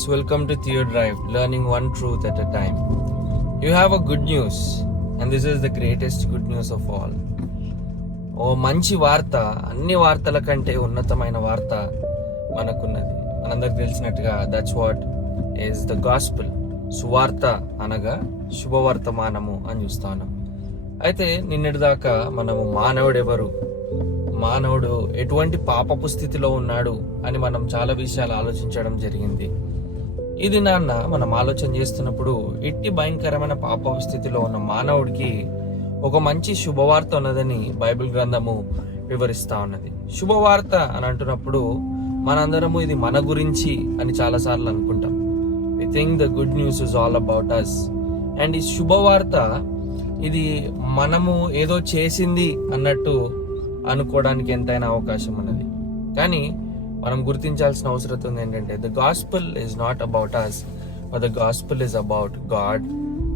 guys, welcome to Theo Drive, learning one truth at a time. You have a good news, and this is the greatest good news of all. ఓ మంచి వార్త, అన్ని వార్తల కంటే ఉన్నతమైన వార్త మనకున్నది. మనందరికి తెలిసినట్టుగా that's what is the gospel. సువార్త అనగా శుభవర్తమానము అని చూస్తా ఉన్నాం. అయితే నిన్నటిదాకా మనము మానవుడు ఎటువంటి పాపపు స్థితిలో ఉన్నాడు అని మనం చాలా విషయాలు ఆలోచించడం జరిగింది. ఇది మనం ఆలోచన చేస్తున్నప్పుడు ఎట్టి భయంకరమైన పాపపు స్థితిలో ఉన్న మానవుడికి ఒక మంచి శుభవార్త ఉన్నదని బైబిల్ గ్రంథము వివరిస్తా ఉన్నది. శుభవార్త అని అంటున్నప్పుడు మనందరము ఇది మన గురించి అని చాలాసార్లు అనుకుంటాం. We think the good news is all about us. And ఈ శుభవార్త ఇది మనము ఏదో చేసింది అన్నట్టు అనుకోవడానికి ఎంతైనా అవకాశం ఉన్నది. కానీ మనం గుర్తించాల్సిన అవసరం ఉంది ఏంటంటే the gospel is not about us, but the gospel is about God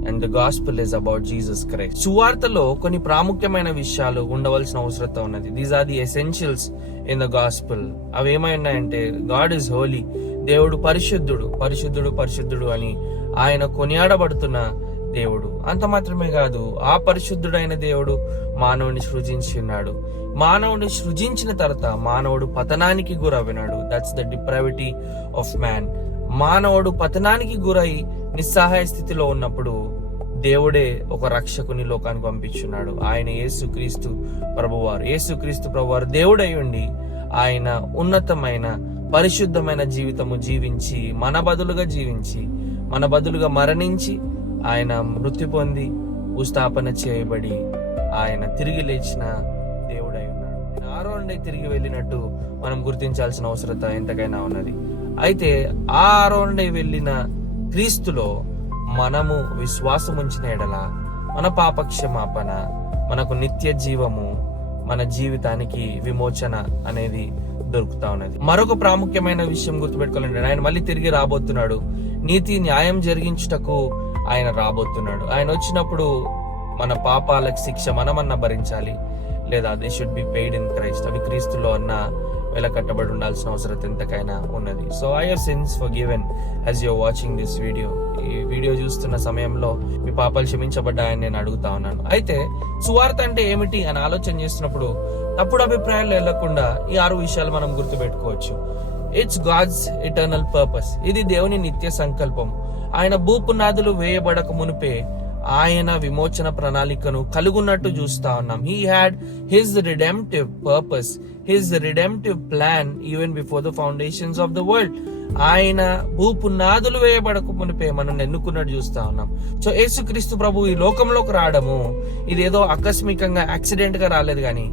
and the gospel is about Jesus Christ. సువార్తలో కొన్ని ప్రాముఖ్యమైన విషయాలు ఉండవలసిన అవసరం ఉన్నది. These are the essentials in the gospel. అవి ఏమైనాయంటే గాడ్ ఈజ్ హోలీ, దేవుడు పరిశుద్ధుడు పరిశుద్ధుడు పరిశుద్ధుడు అని ఆయన కొనియాడబడుతున్న దేవుడు. అంత మాత్రమే కాదు, ఆ పరిశుద్ధుడైన దేవుడు మానవుని సృజించి ఉన్నాడు. మానవుని సృజించిన తర్వాత మానవుడు పతనానికి గురవినాడు. That's the depravity of man. మానవుడు పతనానికి గురై నిస్సహాయ స్థితిలో ఉన్నప్పుడు దేవుడే ఒక రక్షకుని లోకానికి పంపించున్నాడు. ఆయన యేసుక్రీస్తు ప్రభువారు. యేసుక్రీస్తు ప్రభువారు దేవుడై ఉండి ఆయన ఉన్నతమైన పరిశుద్ధమైన జీవితము జీవించి మన బదులుగా మరణించి ఆయన మృతి పొంది భూస్థాపన చేయబడి ఆయన తిరిగి లేచిన దేవుడై ఉన్నాడు. ఆరోనుడై తిరిగి వెళ్ళినట్టు మనం గుర్తించాల్సిన అవసరత ఎంతకైనా ఉన్నది. అయితే ఆ ఆరోనుడై వెళ్ళిన క్రీస్తులో మనము విశ్వాసం ఉంచిన ఎడల మన పాప క్షమాపణ, మనకు నిత్య జీవము, మన జీవితానికి విమోచన అనేది దొరుకుతా ఉన్నది. మరొక ప్రాముఖ్యమైన విషయం గుర్తుపెట్టుకోవాలంటే ఆయన మళ్ళీ తిరిగి రాబోతున్నాడు. నీతి న్యాయం జరిగించుటకు ఆయన రాబోతున్నాడు. ఆయన వచ్చినప్పుడు మన పాపాలకు శిక్ష మనమన్నా భరించాలి, లేదా they should be paid in Christ. అవి క్రీస్తులో అన్న వెల కట్టబడి ఉండాల్సిన అవసరం ఎంతకైనా ఉన్నది. So I have sins forgiven as you are watching this video. ఈ వీడియో చూస్తున్న సమయంలో మీ పాపాలు క్షమించబడ్డాయని నేను అడుగుతా ఉన్నాను. అయితే సువార్త అంటే ఏమిటి అని ఆలోచన చేస్తున్నప్పుడు తప్పుడు అభిప్రాయాలు వెళ్లకుండా ఈ 6 విషయాలు మనం గుర్తుపెట్టుకోవచ్చు. It's God's eternal purpose. ఇది దేవుని నిత్య సంకల్పం. ఆయన భూపునాదులు వేయబడక మునిపే ఆయన విమోచన ప్రణాళికను కలుగున్నట్టు చూస్తా ఉన్నాం. He had his redemptive purpose, his redemptive plan even before the foundations of the world. ఆయన భూపునాదులు వేయబడక మునిపే మనం ఎన్నుకున్నట్టు చూస్తా ఉన్నాం. సో యేసుక్రీస్తు ప్రభు ఈ లోకంలోకి రావడము ఇదేదో ఆకస్మికంగా యాక్సిడెంట్ గా రాలేదు, కానీ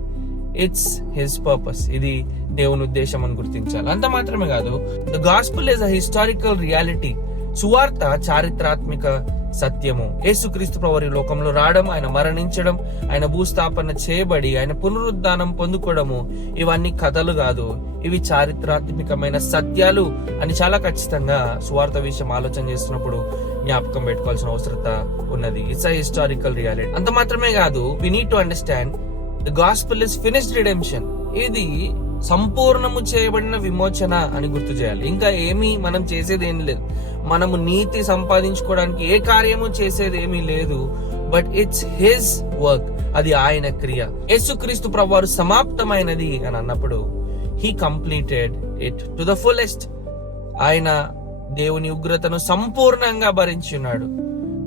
ఇట్స్ హిజ్ పర్పస్. ఇది దేవుని ఉద్దేశం అని గుర్తించాలి. అంత మాత్రమే కాదు, the gospel is a historical reality. సువార్త చారిత్రాత్మక సత్యము. యేసుక్రీస్తు ప్రభువు లోకంలో రావడం, ఆయన మరణించడం, ఆయన భూస్థాపన చేయబడి ఆయన పునరుద్ధానం పొందుకోవడము ఇవన్నీ కథలు కాదు, ఇవి చారిత్రాత్మకమైన సత్యాలు అని చాలా ఖచ్చితంగా సువార్త విషయం ఆలోచన చేస్తున్నప్పుడు జ్ఞాపకం పెట్టుకోవాల్సిన అవసరత ఉన్నది. It's a historical reality. అంత మాత్రమే కాదు, we need to understand the gospel is finished redemption. ఇది సంపూర్ణము చేయబడిన విమోచన అని గుర్తు చేయాలి. ఇంకా ఏమీ మనం చేసేది ఏం లేదు. మనము నీతి సంపాదించుకోవడానికి ఏ కార్యము చేసేది ఏమీ లేదు. But it's his work. అది ఆయన క్రియ. యేసుక్రీస్తు ప్రభువారు సమాప్తమైనది అని అన్నప్పుడు he completed it to the fullest. ఆయన దేవుని ఉగ్రతను సంపూర్ణంగా భరించి ఉన్నాడు.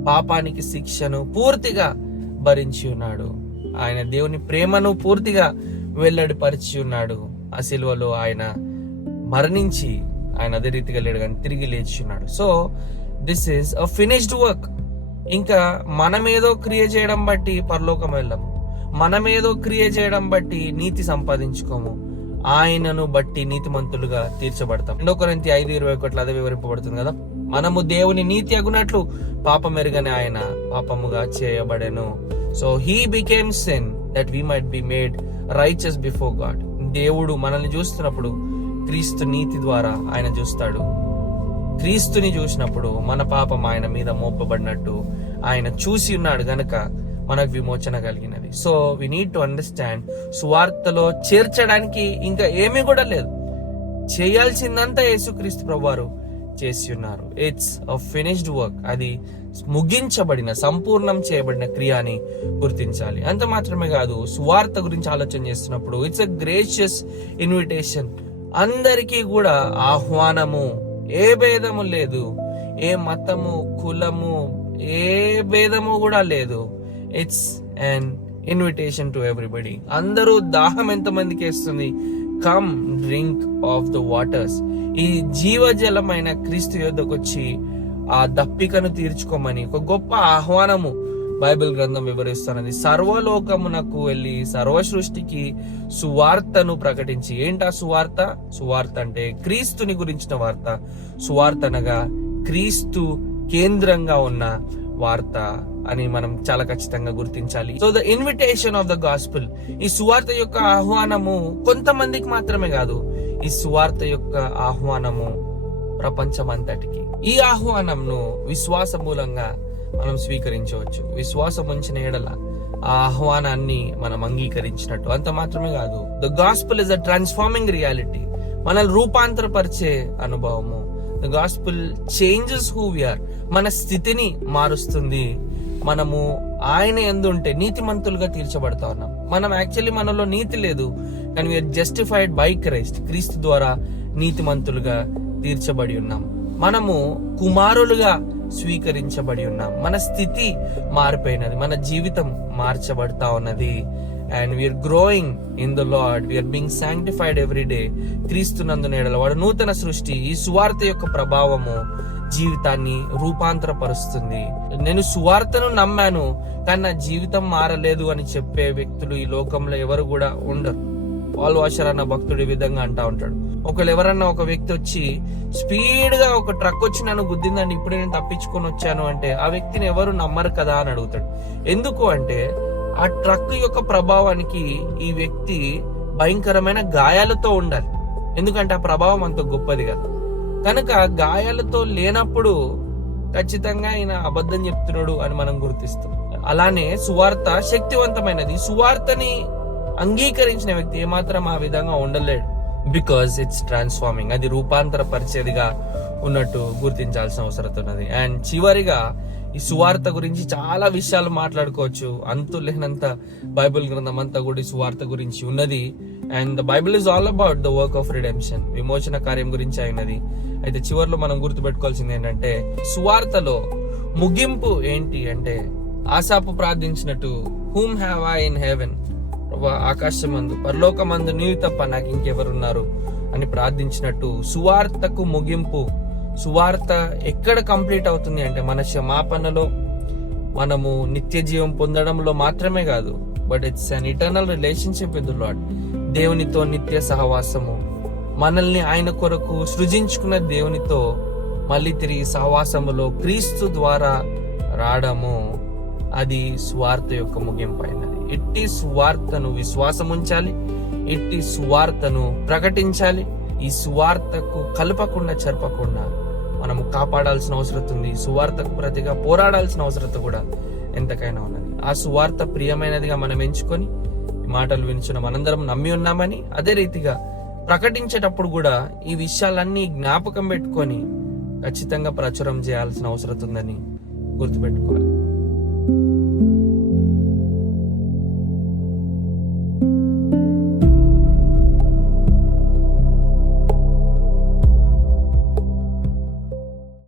పాపానికి శిక్షను పూర్తిగా భరించి ఉన్నాడు. ఆయన దేవుని ప్రేమను పూర్తిగా వెల్లడిపరిచి ఉన్నాడు. ఆ సిలువలో ఆయన మరణించి ఆయన అదే రీతిగా లేడు కానీ తిరిగి లేచి ఉన్నాడు. So this is a finished work. ఇంకా మనమేదో క్రియ చేయడం బట్టి పరలోకం వెళ్ళము, మనమేదో క్రియ చేయడం బట్టి నీతి సంపాదించుకోము. ఆయనను బట్టి నీతిమంతులుగా తీర్చబడతాం. 2 కొరింథీ 5:21 అదే వివరింపబడుతుంది కదా. మనము దేవుని నీతి అగునట్లు పాపం ఎరుగని ఆయన పాపముగా చేయబడెను. So he became sin that we might be made righteous before God. దేవుడు మనల్ని చూస్తున్నప్పుడు క్రీస్తు నీతి ద్వారా ఆయన చూస్తాడు. క్రీస్తుని చూసినప్పుడు మన పాపం ఆయన మీద మోపబడినట్టు ఆయన చూసి ఉన్నాడు గనక మనకు విమోచన కలిగినది. So we need to understand, సువార్తలో చేర్చడానికి ఇంకా ఏమీ కూడా లేదు. చేయాల్సిందంతా యేసుక్రీస్తు ప్రభువారు చేసి ఉన్నారు. It's a finished work. అది ముగించబడిన, సంపూర్ణం చేయబడిన క్రియ అని గుర్తించాలి. అంత మాత్రమే కాదు, సువార్త గురించి ఆలోచన చేస్తున్నప్పుడు ఇట్స్ అ గ్రేషియస్ ఇన్విటేషన్. అందరికీ కూడా ఆహ్వానము. ఏ భేదము లేదు, ఏ మతము, కులము, ఏ భేదము కూడా లేదు. It's an invitation to everybody. అందరూ దాహం ఎంతమందికి వేస్తుంది? Come drink of the waters. ఈ జీవజలమైన క్రీస్తు యొద్దకు వచ్చి ఆ దప్పికను తీర్చుకోమని ఒక గొప్ప ఆహ్వానము బైబిల్ గ్రంథం వివరిస్తున్నది. సర్వలోకమునకు వెళ్ళి సర్వ సృష్టికి సువార్తను ప్రకటించి. ఏంటా సువార్త? సువార్త అంటే క్రీస్తుని గురించిన వార్త. సువార్త అనగా క్రీస్తు కేంద్రంగా ఉన్న వార్త అని మనం చాలా ఖచ్చితంగా గుర్తించాలి. So the invitation of the gospel, ఈ సువార్త యొక్క ఆహ్వానము కొంతమందికి మాత్రమే కాదు, ఈ సువార్త యొక్క ఆహ్వానము ప్రపంచమంతటికి. ఈ ఆహ్వానంను విశ్వాస మూలంగా మనం స్వీకరించవచ్చు. విశ్వాసం ఉంచిన ఎడల ఆ ఆహ్వానాన్ని మనం అంగీకరించినట్టు. అంత మాత్రమే కాదు, the gospel is a transforming reality. మనల్ని రూపాంతరపరిచే అనుభవము. The gospel changes who we are. మన స్థితిని మారుస్తుంది. మనము ఆయన యందు ఉంటే నీతిమంతులుగా తీర్చబడతా ఉన్నాం. మనం యాక్చువల్లీ మనలో నీతి లేదు, కానీ వీఆర్ జస్టిఫైడ్ బై క్రైస్ట్. క్రీస్తు ద్వారా నీతిమంతులుగా తీర్చబడి ఉన్నాం. మనము కుమారులుగా స్వీకరించబడి ఉన్నాం. మన స్థితి మారిపోయినది, మన జీవితం మార్చబడతా ఉన్నది. And we're growing in the Lord, we're being sanctified every day. క్రీస్తునందు నేడల వాడు నూతన సృష్టి. ఈ సువార్త యొక్క ప్రభావము జీవితాన్ని రూపాంతరపరుస్తుంది. నేను సువార్తను నమ్మాను కానీ నా జీవితం మారలేదు అని చెప్పే వ్యక్తులు ఈ లోకంలో ఎవరు కూడా ఉండరు. పాల్ వాషర్ అన్న భక్తుడు ఈ విధంగా అంటా ఉంటాడు. ఒకళ్ళు ఎవరన్నా ఒక వ్యక్తి వచ్చి స్పీడ్ గా ఒక ట్రక్ వచ్చి నన్ను గుద్దిందండి, ఇప్పుడే నేను తప్పించుకొని వచ్చాను అంటే ఆ వ్యక్తిని ఎవరు నమ్మరు కదా అని అడుగుతాడు. ఎందుకు అంటే ఆ ట్రక్ యొక్క ప్రభావానికి ఈ వ్యక్తి భయంకరమైన గాయాలతో ఉండాలి. ఎందుకంటే ఆ ప్రభావం అంత గొప్పది కదా. కనుక గాయాలతో లేనప్పుడు ఖచ్చితంగా ఆయన అబద్ధం చెప్తున్నాడు అని మనం గుర్తిస్తాం. అలానే సువార్త శక్తివంతమైనది. సువార్తని అంగీకరించిన వ్యక్తి ఏమాత్రం ఆ విధంగా ఉండలేడు. Because it's transforming. అది రూపాంతరపరిచేదిగా ఉన్నట్టు గుర్తించాల్సిన అవసరం ఉన్నది. అండ్ చివరిగా ఈ సువార్త గురించి చాలా విషయాలు మాట్లాడుకోవచ్చు. అంతు లేనంత బైబిల్ గ్రంథం అంతా కూడా ఈ సువార్త గురించి ఉన్నది. And the Bible is all about the work of redemption. విమోచన కార్యం గురించి అయినది. అయితే చివరిలో మనం గుర్తుపెట్టుకోవాల్సింది ఏంటంటే సువార్తలో ముగింపు ఏంటి అంటే ఆసాపు ప్రార్థించినట్టు, whom have I in heaven, ఆకాశమందు పరలోకమందు నీవు తప్ప నాకు ఇంకెవరున్నారు అని ప్రార్థించినట్టు సువార్తకు ముగింపు. సువార్త ఎక్కడ కంప్లీట్ అవుతుంది అంటే మన క్షమాపణలో, మనము నిత్య జీవం పొందడంలో మాత్రమే కాదు, but it's an eternal relationship with the lord. దేవునితో నిత్య సహవాసము, మనల్ని ఆయన కొరకు సృజించుకున్న దేవునితో మళ్ళీ తిరిగి సహవాసములో క్రీస్తు ద్వారా రావడము, అది సువార్త యొక్క ముగింపు అయినది. ఇట్టి సువార్తను విశ్వాసం ఉంచాలి, ఇట్టి సువార్తను ప్రకటించాలి. ఈ సువార్తకు కలపకుండా చెరపకుండా మనము కాపాడాల్సిన అవసరం ఉంది. సువార్తకు ప్రతిగా పోరాడాల్సిన అవసరం కూడా ఎంతకైనా ఉన్నది. ఆ సువార్త ప్రియమైనదిగా మనం ఎంచుకొని ఈ మాటలు వినిచిన మనందరం నమ్మి ఉన్నామని, అదే రీతిగా ప్రకటించేటప్పుడు కూడా ఈ విషయాలన్నీ జ్ఞాపకం పెట్టుకొని ఖచ్చితంగా ప్రచురం చేయాల్సిన అవసరం ఉందని గుర్తుపెట్టుకోవాలి.